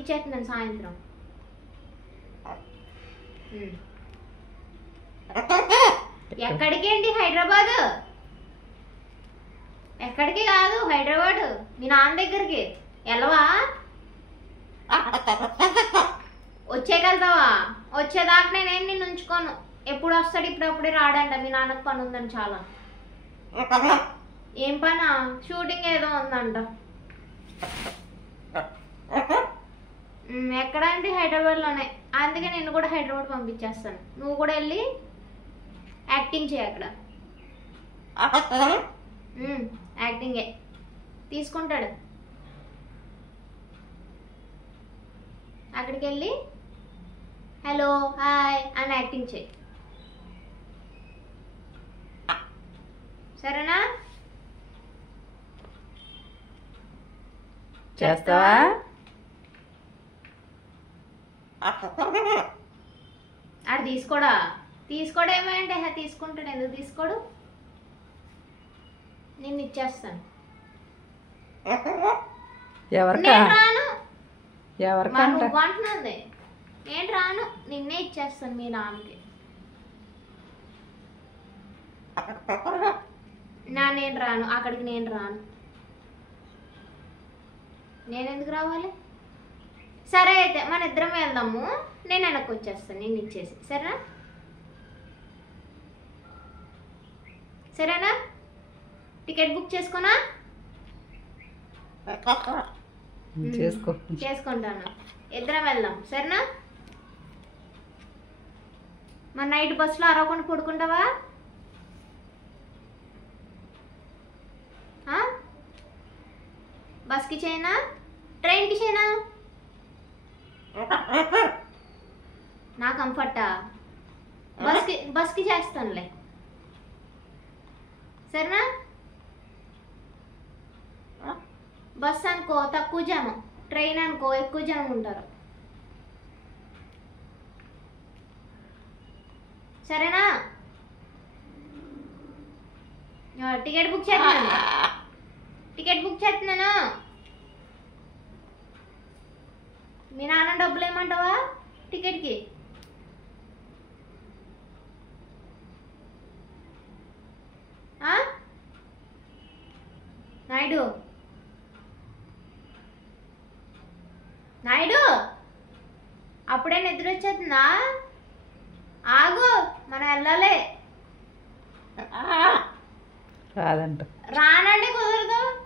పంపించేస్తున్నాను సాయంత్రం. ఎక్కడికి అండి? హైదరాబాద్. ఎక్కడికి కాదు, హైదరాబాద్. మీ నాన్న దగ్గరికి వెళ్ళవా? వచ్చేయగలుగుతావా? వచ్చేదాకా నేనేం నిన్ను ఉంచుకోను. ఎప్పుడు వస్తాడు? ఇప్పుడప్పుడే రాడంట. మీ నాన్నకు పని ఉందని చాలా. ఏం పనా? షూటింగ్ ఏదో ఉందంట. ఎక్కడ అంటే హైదరాబాద్లోనే. అందుకే నేను కూడా హైదరాబాద్ పంపించేస్తాను. నువ్వు కూడా వెళ్ళి యాక్టింగ్ చేయి అక్కడ. యాక్టింగే తీసుకుంటాడు. అక్కడికి వెళ్ళి హలో హాయ్ అని యాక్టింగ్ చేయి. సరేనా? చేస్తావా? ఆడు తీసుకోడా? తీసుకోడు ఏమంటే తీసుకుంటాడు. ఎందుకు తీసుకోడు? నేను ఇచ్చేస్తాను. ఎవరికా? నేను రాను. ఎవరికంట? నువ్వు అంటున్నది. నేను రాను, నిన్నే ఇచ్చేస్తాను మీ నాన్నకి. నేను రాను అక్కడికి. నేను రాను. నేను ఎందుకు రావాలి? సరే అయితే మన ఇద్దరం వెళ్దాము. నేను వెనక్కి వచ్చేస్తాను నేను ఇచ్చేసి. సరేనా? సరేనా? టికెట్ బుక్ చేసుకోనా? చేసుకుంటాను. ఇద్దరం వెళ్దాం. సరేనా? మన నైట్ బస్సులో అరవకుండా పడుకుంటావా? బస్కి చేయనా? ట్రైన్కి చేయనా? నా కంఫర్టా? బస్కి చేస్తానులే. సరేనా? బస్ అనుకో తక్కువ జనం, ట్రైన్ అనుకో ఎక్కువ జనం ఉంటారు. సరేనా? టికెట్ బుక్ చేస్తున్నాను. టికెట్ బుక్ చేస్తున్నాను. మీ నాన్న డబ్బులు ఏమంటావా టికెట్కి? నాయుడు నాయుడు అప్పుడే నిద్ర వచ్చేస్తుందా? ఆగు, మనం వెళ్ళాలి. రాదంట. రానంటే కుదరదు.